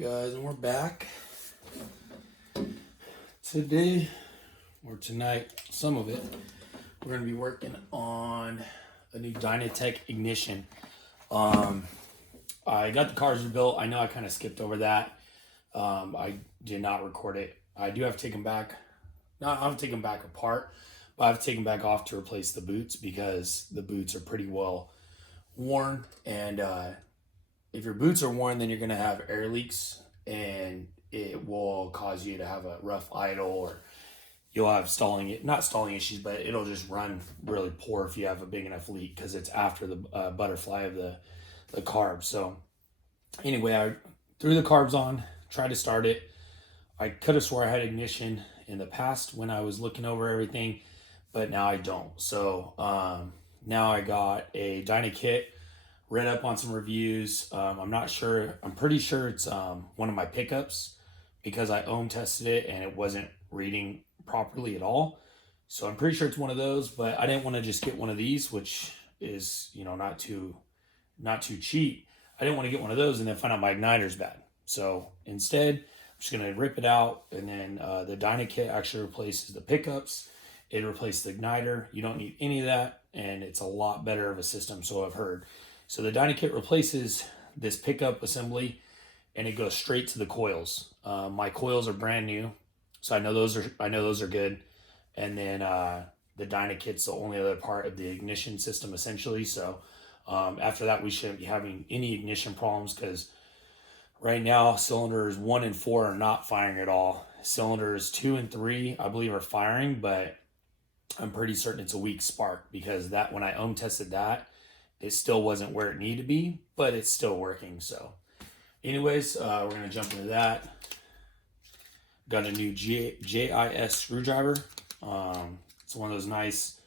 Guys, and we're back today or tonight, some of it we're going to be working on a new Dynatec ignition. I got the cars rebuilt. I know I kind of skipped over that. I did not record it. I do have to take them back. Not I've taken them back apart, but I've taken back off to replace the boots because the boots are pretty well worn. And if your boots are worn, then you're going to have air leaks, and it will cause you to have a rough idle, or you'll have not stalling issues, but it'll just run really poor if you have a big enough leak because it's after the butterfly of the carb. So anyway, I threw the carbs on, tried to start it. I could have swore I had ignition in the past when I was looking over everything, but now I don't. So now I got a Dyna kit, read up on some reviews. I'm not sure. I'm pretty sure it's one of my pickups because I ohm tested it and it wasn't reading properly at all. So I'm pretty sure it's one of those, but I didn't want to just get one of these, which is, not too cheap. I didn't want to get one of those and then find out my igniter's bad. So instead, I'm just going to rip it out, and then the Dyna kit actually replaces the pickups. It replaces the igniter. You don't need any of that, and it's a lot better of a system, so I've heard. So the Dyna kit replaces this pickup assembly, and it goes straight to the coils. My coils are brand new, so I know those are good. And then the Dyna kit's the only other part of the ignition system essentially. So after that, we shouldn't be having any ignition problems, because right now cylinders 1 and 4 are not firing at all. Cylinders 2 and 3, I believe, are firing, but I'm pretty certain it's a weak spark, because that when I ohm tested that, it still wasn't where it needed to be, but it's still working. So anyways, we're going to jump into that. Got a new GS screwdriver. It's one of those nice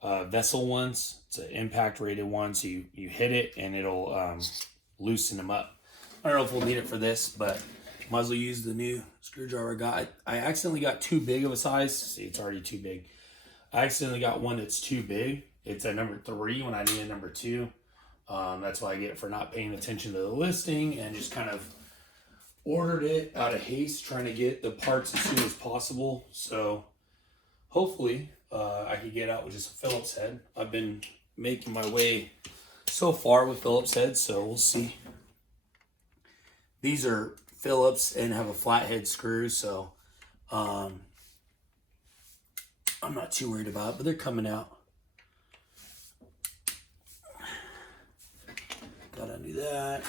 vessel ones. It's an impact rated one, so you hit it and it'll loosen them up. I don't know if we'll need it for this, but might as well use the new screwdriver I got. I accidentally got too big of a size. See, it's already too big. I accidentally got one that's too big. It's a number 3 when I need a number 2. That's why I get it for not paying attention to the listing, and just kind of ordered it out of haste, trying to get the parts as soon as possible. So hopefully I could get out with just a Phillips head. I've been making my way so far with Phillips heads, so we'll see. These are Phillips and have a flathead screw, so I'm not too worried about it, but they're coming out. Gotta undo that.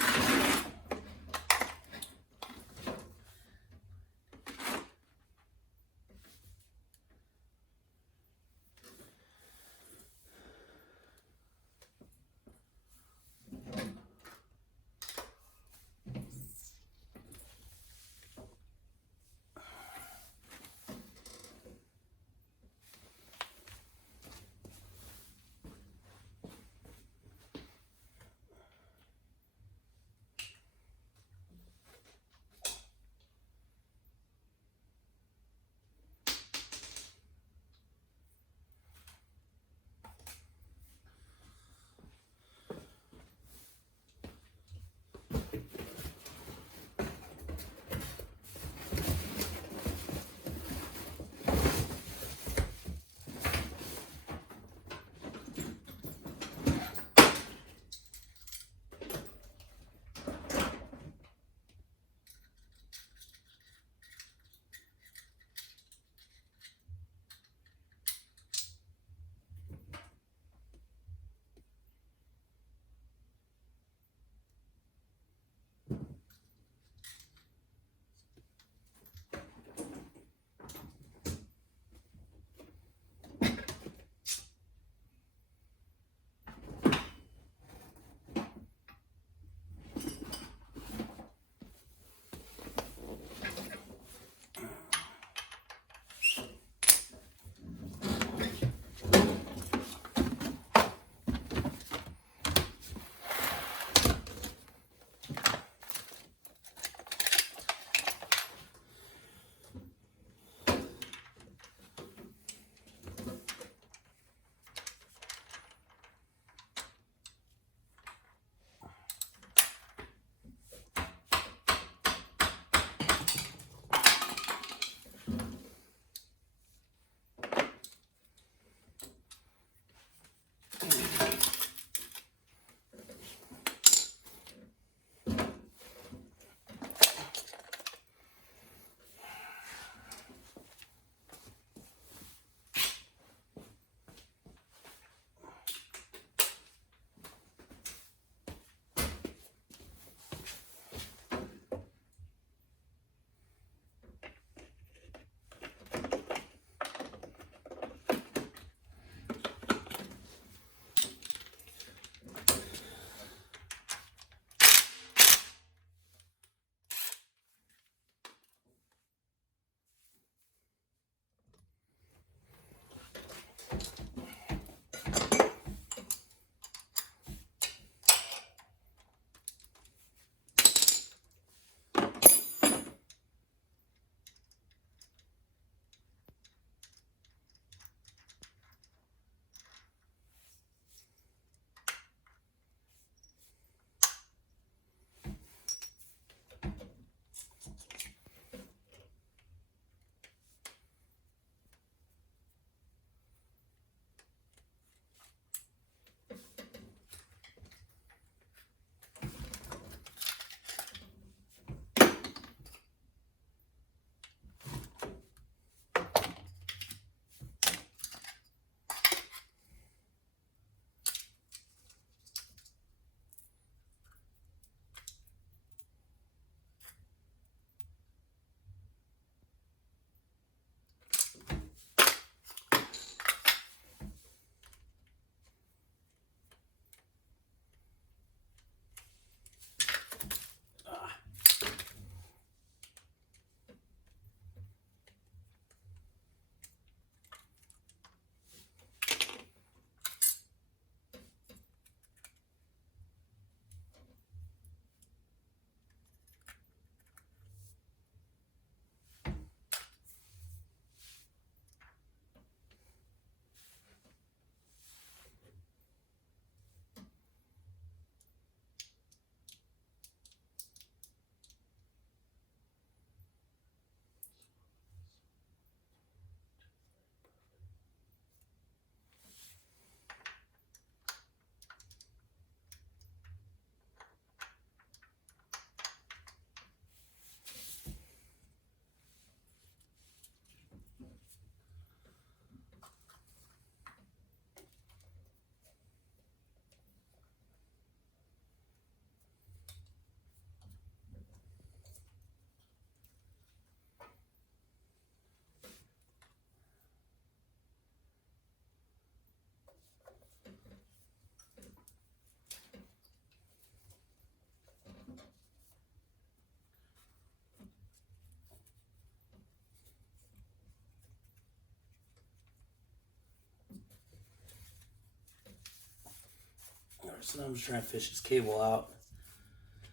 Alright, so now I'm just trying to fish this cable out.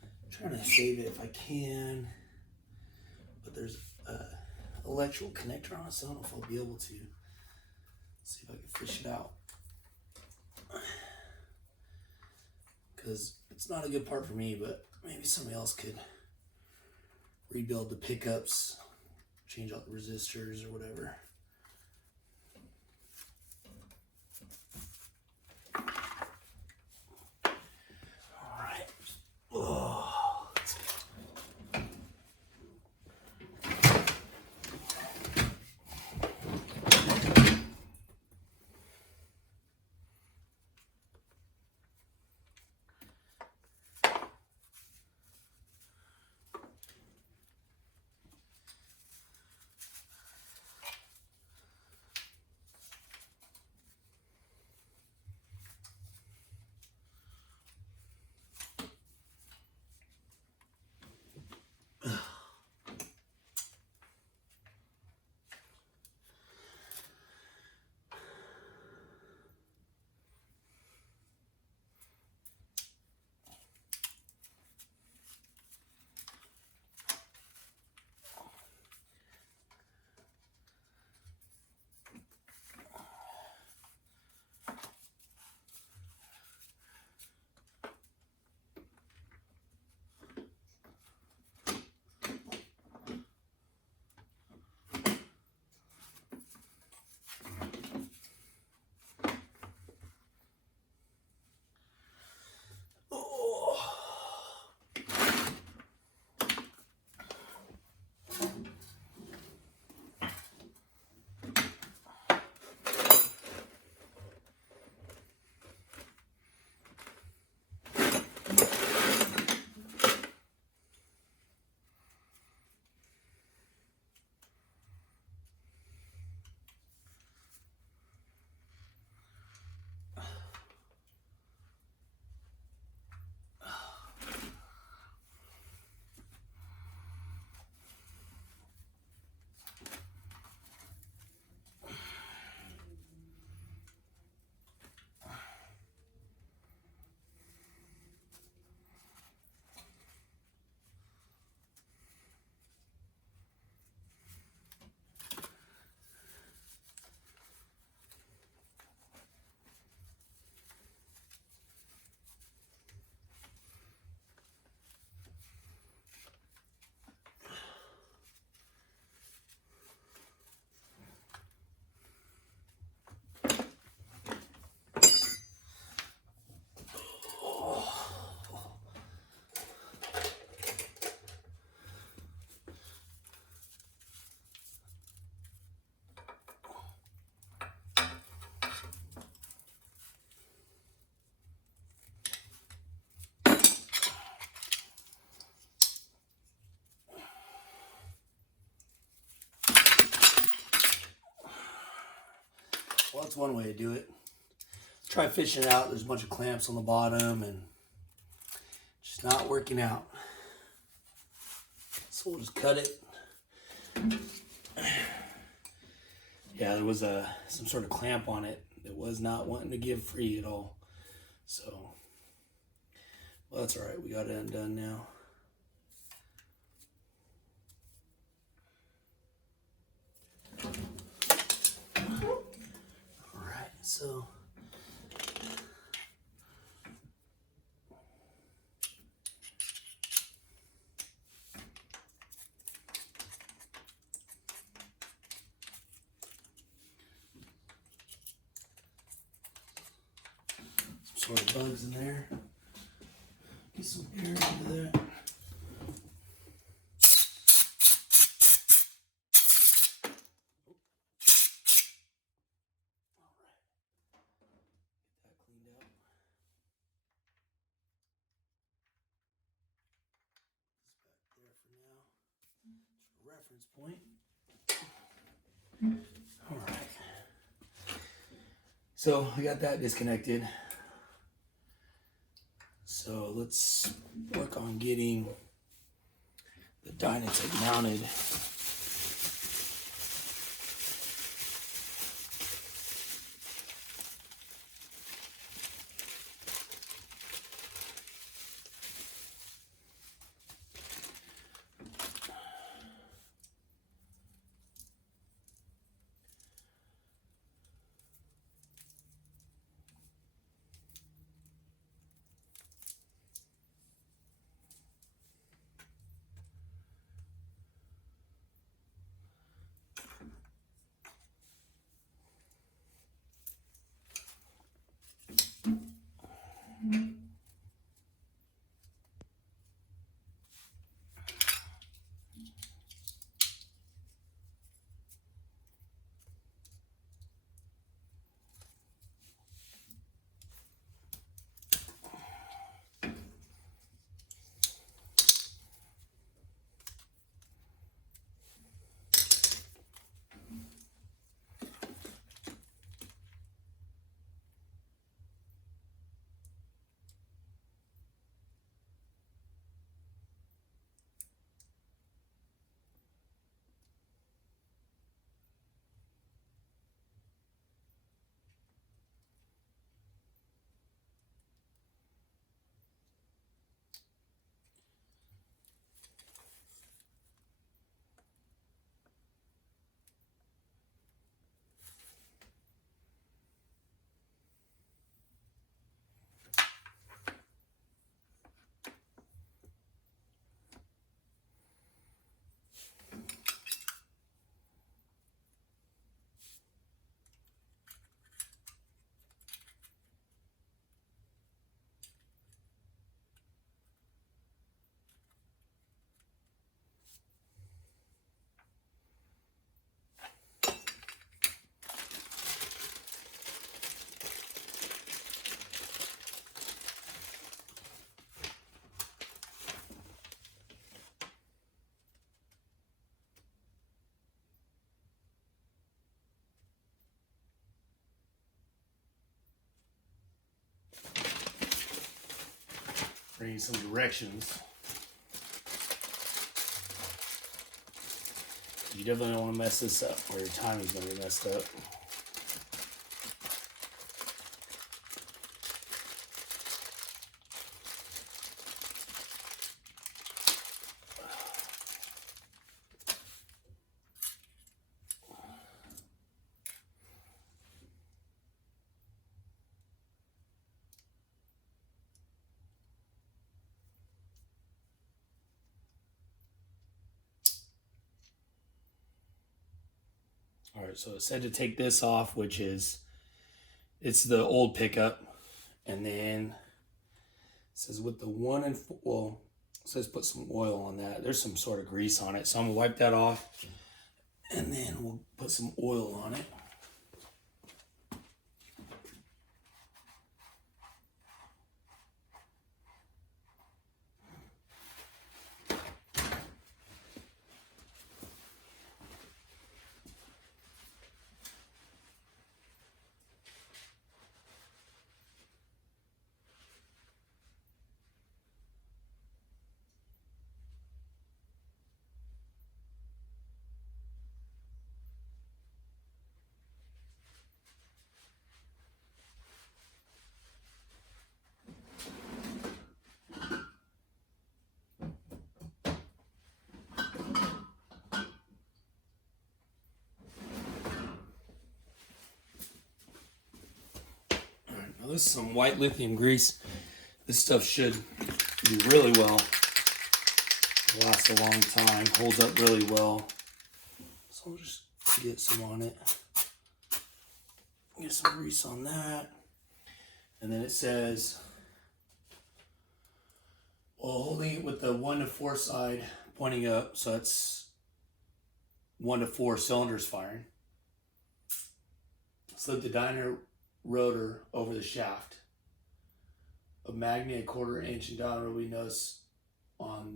I'm trying to save it if I can. But there's an electrical connector on it, so I don't know if I'll be able to. See if I can fish it out. Because it's not a good part for me, but maybe somebody else could rebuild the pickups, change out the resistors or whatever. All right. Oh. Well, that's one way to do it. Try fishing it out. There's a bunch of clamps on the bottom and just not working out. So we'll just cut it. Yeah, there was some sort of clamp on it that was not wanting to give free at all. So, well, that's all right. We got it undone now. All right, so some sort of bugs in there. Get some air into that. Reference point. All right. So I got that disconnected. So let's work on getting the dynatec mounted. bring you some directions. You definitely don't want to mess this up, or your timing's going to be messed up. All right, so it said to take this off, which is, it's the old pickup. And then it says with the 1 and 4, well, it says put some oil on that. There's some sort of grease on it. So I'm gonna wipe that off and then we'll put some oil on it. Now this is some white lithium grease. This stuff should do really well. It'll last a long time. Holds up really well. So I'll just get some on it. Get some grease on that. And then it says, well, holding it with the 1 to 4 side pointing up, so that's 1 to 4 cylinders firing. Slip the dyno rotor over the shaft. A magnet 1/4 inch in diameter we notice on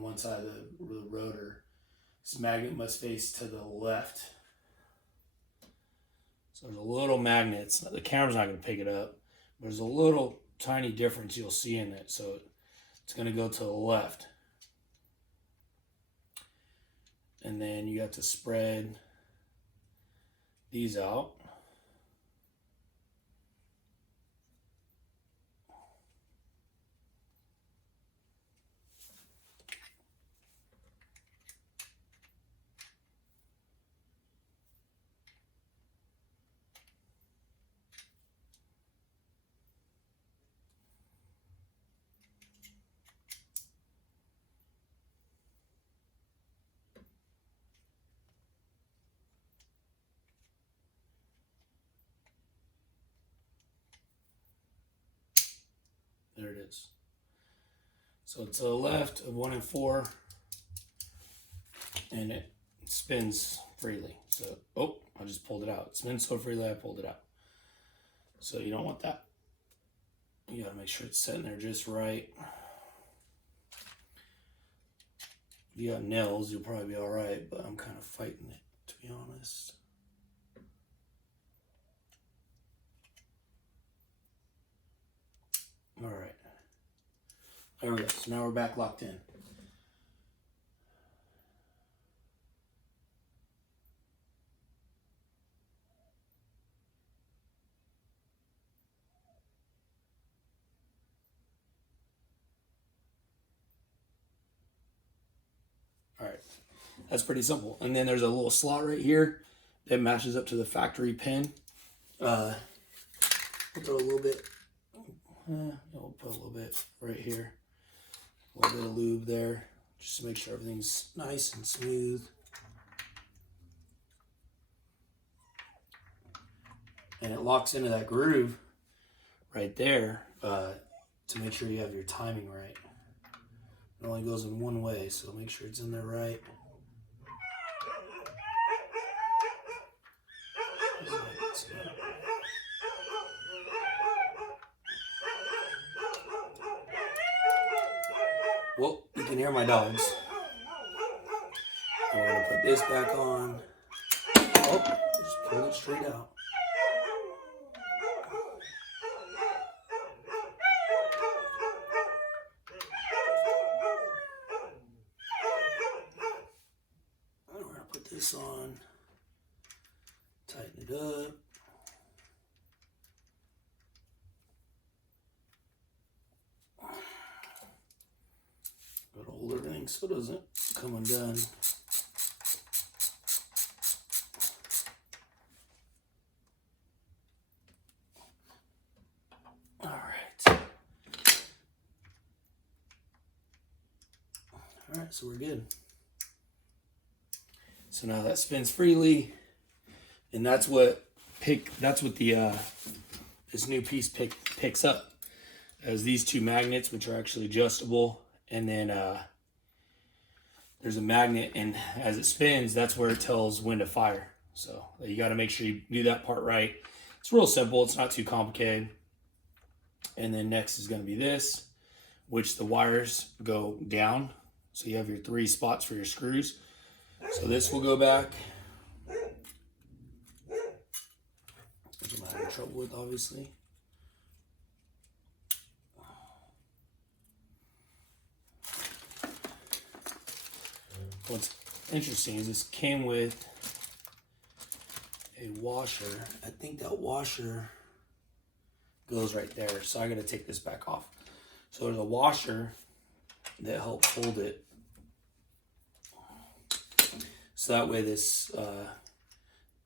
one side of the rotor. This magnet must face to the left. So there's a little magnet. The camera's not going to pick it up. There's a little tiny difference you'll see in it. So it's going to go to the left. And then you got to spread these out. There it is. So to the left of 1 and 4, and it spins freely. So, oh, I just pulled it out. It spins so freely I pulled it out. So you don't want that. You gotta make sure it's sitting there just right. If you got nails, you'll probably be all right, but I'm kind of fighting it, to be honest. All right, there we go. So now we're back locked in. All right, that's pretty simple. And then there's a little slot right here that matches up to the factory pin. We'll put a little bit. We'll put a little bit right here. A little bit of lube there, just to make sure everything's nice and smooth. And it locks into that groove right there to make sure you have your timing right. It only goes in one way, so make sure it's in there right. Well, you can hear my dogs. We're going to put this back on. Oh, just pull it straight out. this on, tighten it up. Gotta hold everything so it doesn't come undone. All right. All right, so we're good. So now that spins freely, and that's what the this new piece picks up, as these two magnets, which are actually adjustable, and then there's a magnet, and as it spins, that's where it tells when to fire. So you got to make sure you do that part right. It's real simple. It's not too complicated. And then next is going to be this, which the wires go down. So you have your 3 spots for your screws. So this will go back, which I'm having trouble with, obviously. What's interesting is this came with a washer. I think that washer goes right there, so I got to take this back off. So there's a washer that helps hold it. So that way this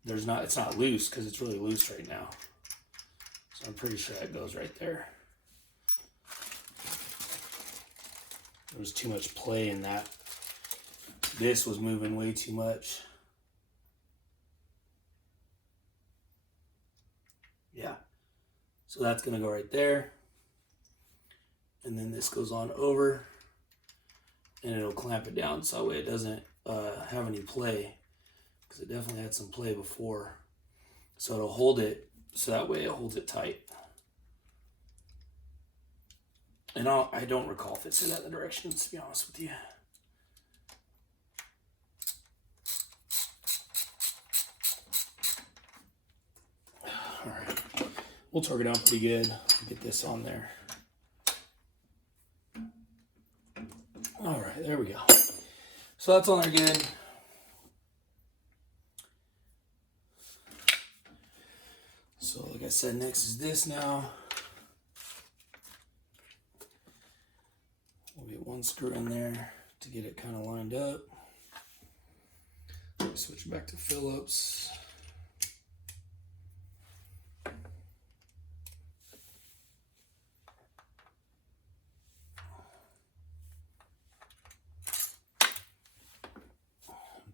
it's not loose, because it's really loose right now. So I'm pretty sure that goes right there. There was too much play in that. This was moving way too much. Yeah. So that's gonna go right there. And then this goes on over, and it'll clamp it down so that way it doesn't have any play, because it definitely had some play before. So it'll hold it, so that way it holds it tight. And I don't recall if it said that in the directions, to be honest with you. All right, we'll torque it down pretty good. Get this on there. All right, there we go. So that's on there good. So like I said, next is this now. We'll get 1 screw in there to get it kind of lined up. Switch back to Phillips.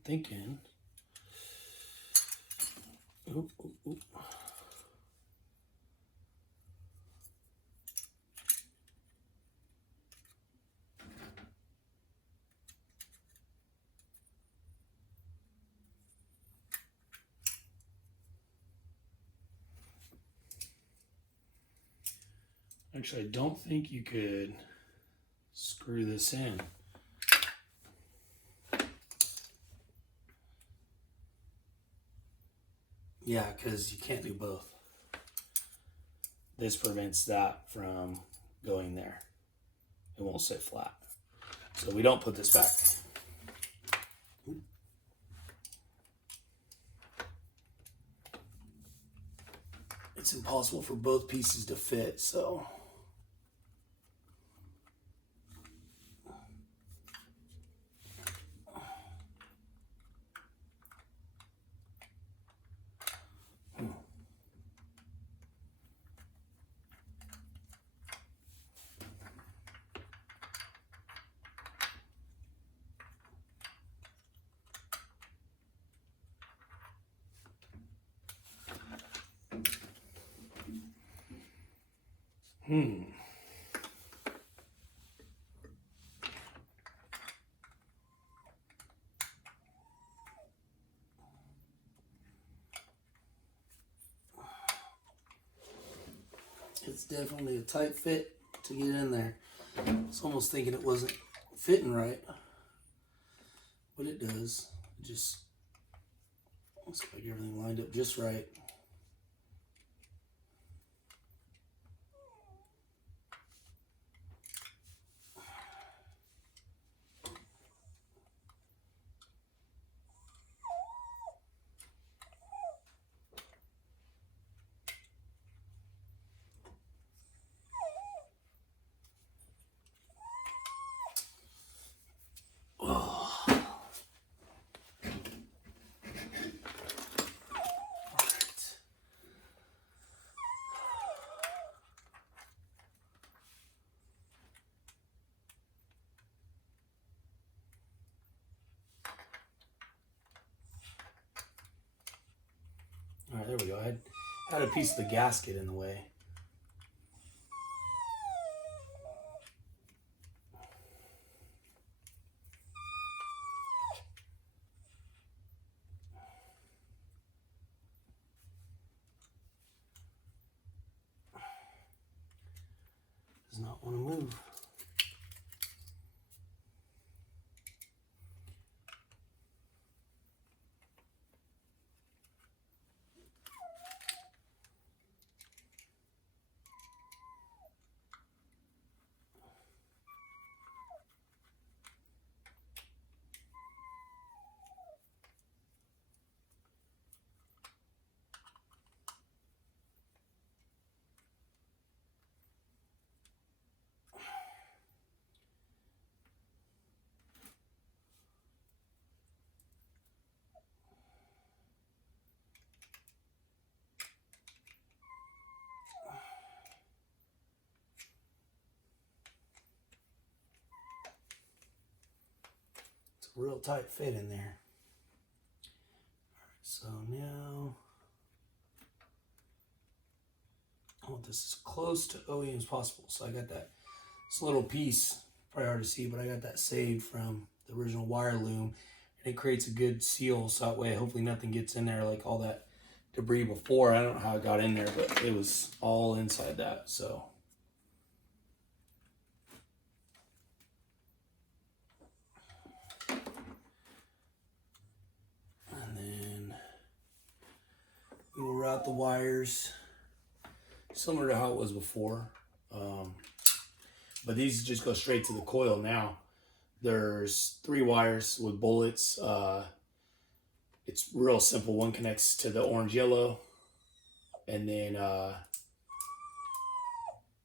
Thinking, oop, oop, oop. Actually, I don't think you could screw this in. Yeah, because you can't do both. This prevents that from going there. It won't sit flat. So we don't put this back. It's impossible for both pieces to fit, so. It's definitely a tight fit to get in there. I was almost thinking it wasn't fitting right, but it does. It just looks like everything lined up just right. Had a piece of the gasket in the way. Does not want to move. Real tight fit in there. All right, so now I want this as close to OEM as possible. So I got that, this little piece, probably hard to see, but I got that saved from the original wire loom, and it creates a good seal, so that way hopefully nothing gets in there like all that debris before. I don't know how it got in there, but it was all inside that. So we will route the wires similar to how it was before. But these just go straight to the coil now. There's 3 wires with bullets. It's real simple. One connects to the orange yellow, and then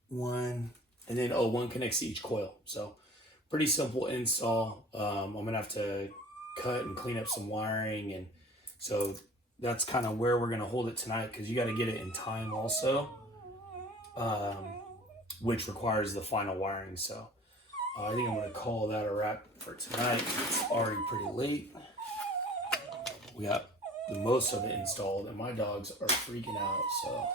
one connects to each coil. So pretty simple install. I'm gonna have to cut and clean up some wiring, and so that's kind of where we're going to hold it tonight, because you got to get it in time also, which requires the final wiring. So I think I'm going to call that a wrap for tonight. It's already pretty late. We got the most of it installed, and my dogs are freaking out. So